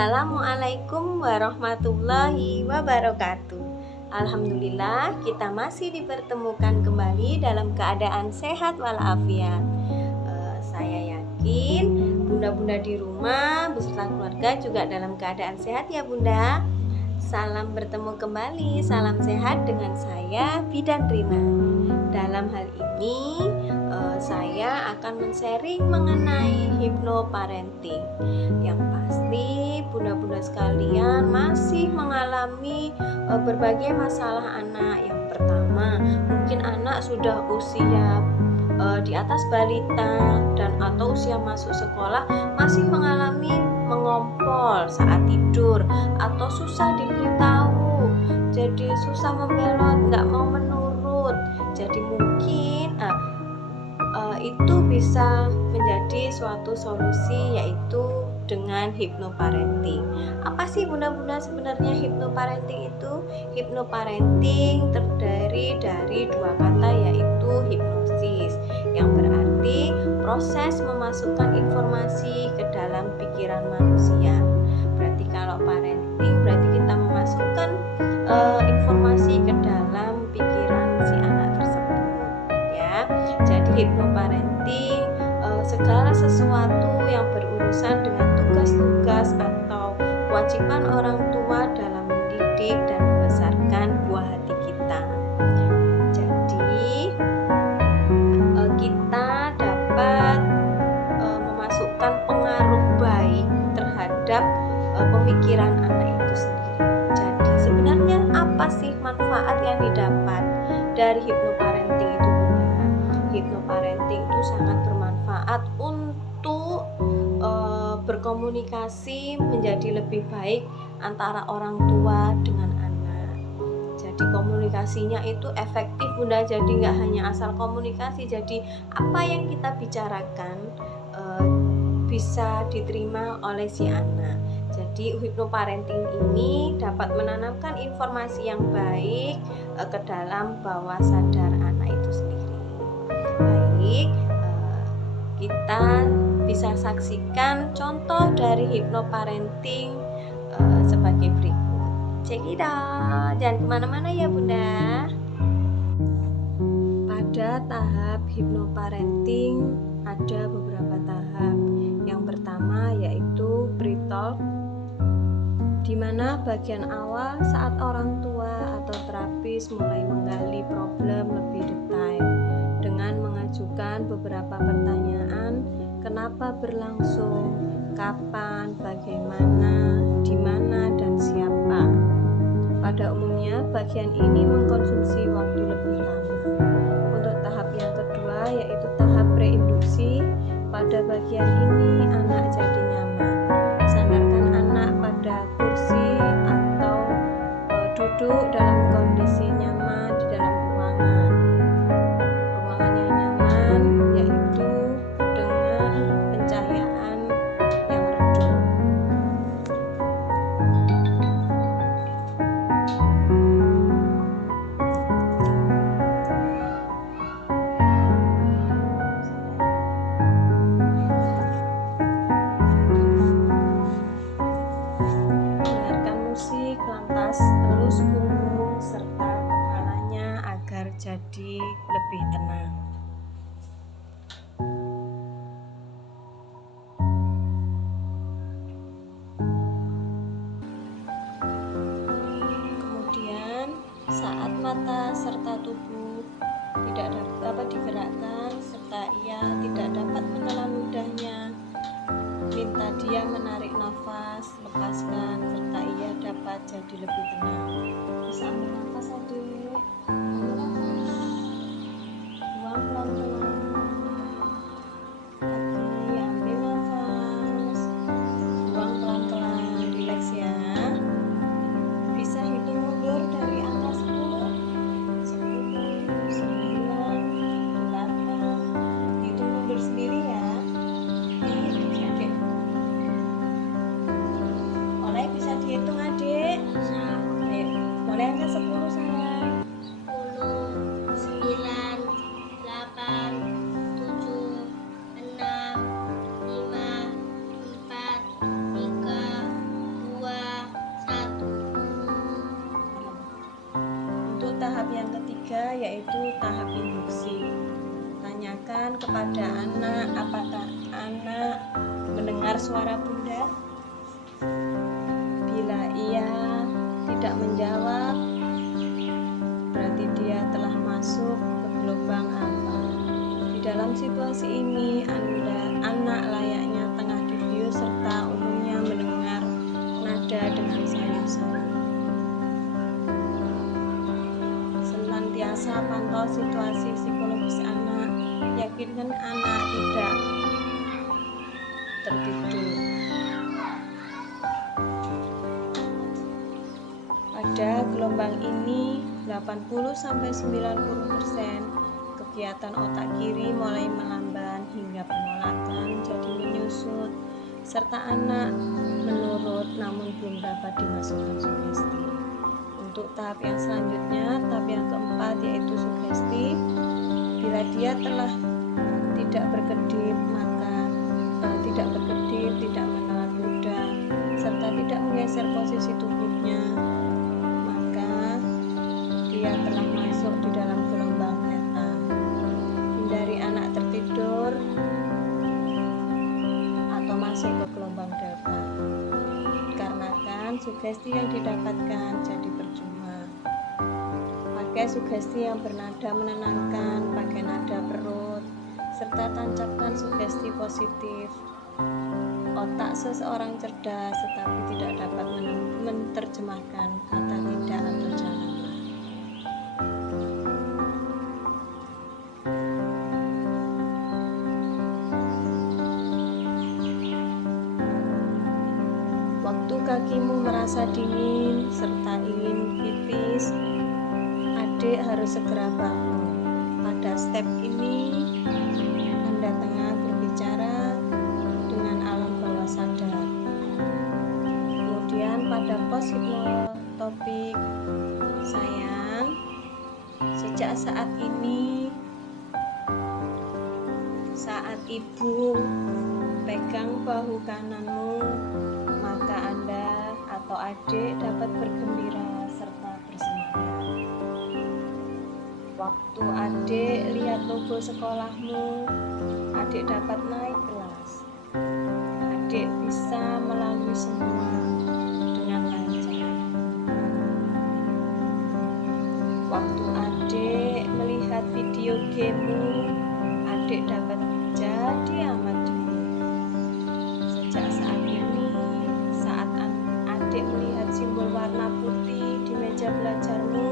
Assalamualaikum warahmatullahi wabarakatuh. Alhamdulillah kita masih dipertemukan kembali dalam keadaan sehat walafiat. Saya yakin bunda-bunda di rumah beserta keluarga juga dalam keadaan sehat ya bunda. Salam bertemu kembali, salam sehat dengan saya Bidan Rina. Dalam hal ini saya akan men-sharing mengenai hypnoparenting. Yang pasti bunda-bunda sekalian masih mengalami berbagai masalah anak. Yang pertama, mungkin anak sudah usia di atas balita dan atau usia masuk sekolah masih mengalami mengompol saat tidur atau susah diberitahu, jadi susah membelot, nggak mau menurut. Jadi mungkin itu bisa menjadi suatu solusi, yaitu dengan hypnoparenting. Apa sih bunda-bunda sebenarnya hypnoparenting itu? Hypnoparenting terdiri dari dua kata, yaitu hipnosis, yang berarti proses memasukkan informasi ke dalam pikiran manusia. Berarti kalau parenting berarti kita memasukkan informasi ke dalam pikiran si anak tersebut, ya. Jadi hypnoparenting segala sesuatu yang berurusan dengan tugas-tugas atau kewajiban orang tua dalam mendidik dan membesarkan buah hati kita. Jadi kita dapat memasukkan pengaruh baik terhadap pemikiran anak itu sendiri. Jadi sebenarnya apa sih manfaat yang didapat dari hypnoparenting itu bunda? Hypnoparenting itu sangat bermanfaat untuk berkomunikasi menjadi lebih baik antara orang tua dengan anak. Jadi komunikasinya itu efektif bunda, jadi nggak hanya asal komunikasi, jadi apa yang kita bicarakan bisa diterima oleh si anak. Jadi hypnoparenting ini dapat menanamkan informasi yang baik ke dalam bawah sadar anak itu sendiri. Baik, kita bisa saksikan contoh dari hypnoparenting sebagai berikut. Check it out, jangan kemana-mana ya bunda. Pada tahap hypnoparenting ada beberapa tahap. Yang pertama yaitu pre-talk, di mana bagian awal saat orang tua atau terapis mulai menggali problem lebih detail dengan mengajukan beberapa pertanyaan: kenapa berlangsung, kapan, bagaimana, di mana, dan siapa. Pada umumnya bagian ini mengkonsumsi waktu lebih lama. Untuk tahap yang kedua yaitu tahap preinduksi. Pada bagian ini anak jadi nyaman. Sandarkan anak pada kursi atau duduk dalam kondisi nyaman di dalam ruangan. Ruangan yang nyaman yaitu dengan pencahayaan yang redup. Dengarkan musik, lantas elus punggung serta kepalanya agar jadi lebih tenang. Kemudian saat mata serta tubuh tidak dapat digerakkan serta ia tidak dapat menelan ludahnya, minta dia menarik nafas, lepaskan serta ia dapat jadi lebih tenang. Bisa ambil nafas adik, ambil nafas, buang pelan-pelan. Lagi ambil nafas, buang pelan-pelan, relax ya. Bisa hitung mundur dari angka 10, 10, 9, 8. Hitung mundur sendiri ya. Mulai bisa dihitung adik. Ayo ketiga yaitu tahap induksi. Tanyakan kepada anak, apakah anak mendengar suara Bunda? Bila iya, tidak menjawab, berarti dia telah masuk ke gelombang alfa. Di dalam situasi ini, anak layaknya tengah dibius serta umumnya mendengar nada dengan sayu-sayu. Senantiasa pantau situasi psikologis anak, yakinkan anak tidak tertidur. Pada gelombang ini 80-90% kegiatan otak kiri mulai melamban hingga penolakan jadi menyusut, serta anak menurut namun belum dapat dimasukkan sugesti. Untuk tahap yang selanjutnya, tahap yang keempat yaitu sugesti. Bila dia telah tidak berkedip, tidak menelan ludah, serta tidak menggeser posisi tubuhnya, maka dia telah masuk di dalam gelombang theta. Hindari anak tertidur atau masuk ke gelombang delta, dikarenakan sugesti yang didapatkan jadi percuma. Pakai sugesti yang bernada menenangkan, pakai nada perut, serta tancapkan sugesti positif. Otak seseorang cerdas tetapi tidak dapat menerjemahkan kata tidak atau janganlah. Waktu kakimu merasa dingin serta ingin pipis, adik harus segera bangun. Pada step ini, Anda tengah berbicara dengan alam bawah sadar. Kemudian pada pos hipnotopik, sayang, sejak saat ini, saat ibu pegang bahu kananmu, maka Anda atau adik dapat bergembira serta bersemangat. Waktu adik lihat logo sekolahmu, adik dapat naik kelas. Adik bisa melalui semua dengan lancar. Waktu adik melihat video gamemu, adik dapat jadi amat dulu. Sejak saat ini, saat adik melihat simbol warna putih di meja belajarmu,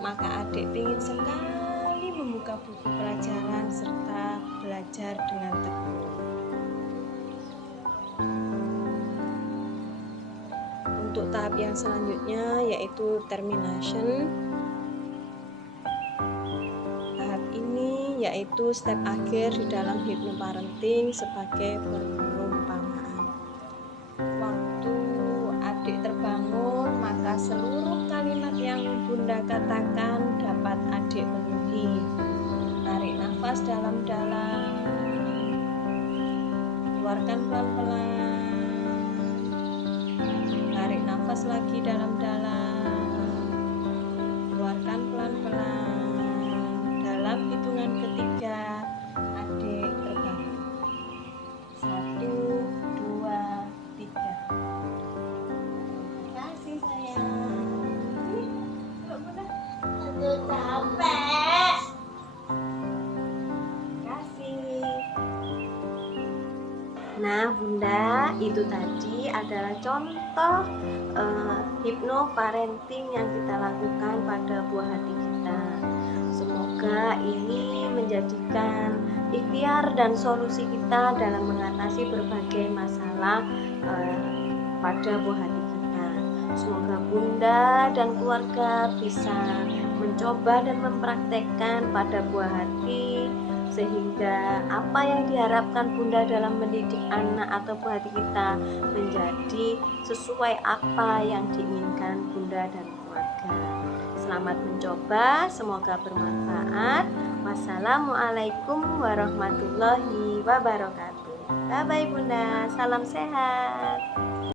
maka adik ingin sekali membuka buku pelajaran serta belajar dengan tekun. Untuk tahap yang selanjutnya yaitu termination. Tahap ini yaitu step akhir di dalam hypnoparenting sebagai perumpamaan. Waktu adik terbangun, maka seluruh kalimat yang Bunda katakan dapat adik penuhi. Tarik nafas dalam-dalam, keluarkan pelan-pelan, tarik nafas lagi dalam-dalam, keluarkan pelan-pelan. Dalam hitungan ketiga, adik terbangun. 1, 2, 3. Terima kasih sayang. Aduh capek. Kasih. Nah Bunda, itu tadi adalah contoh hypnoparenting yang kita lakukan pada buah hati kita. Semoga ini menjadikan ikhtiar dan solusi kita dalam mengatasi berbagai masalah pada buah hati kita. Semoga Bunda dan keluarga bisa mencoba dan mempraktekkan pada buah hati, sehingga apa yang diharapkan Bunda dalam mendidik anak atau buah hati kita menjadi sesuai apa yang diinginkan Bunda dan keluarga. Selamat mencoba, semoga bermanfaat. Wassalamualaikum warahmatullahi wabarakatuh. Bye bye Bunda, salam sehat.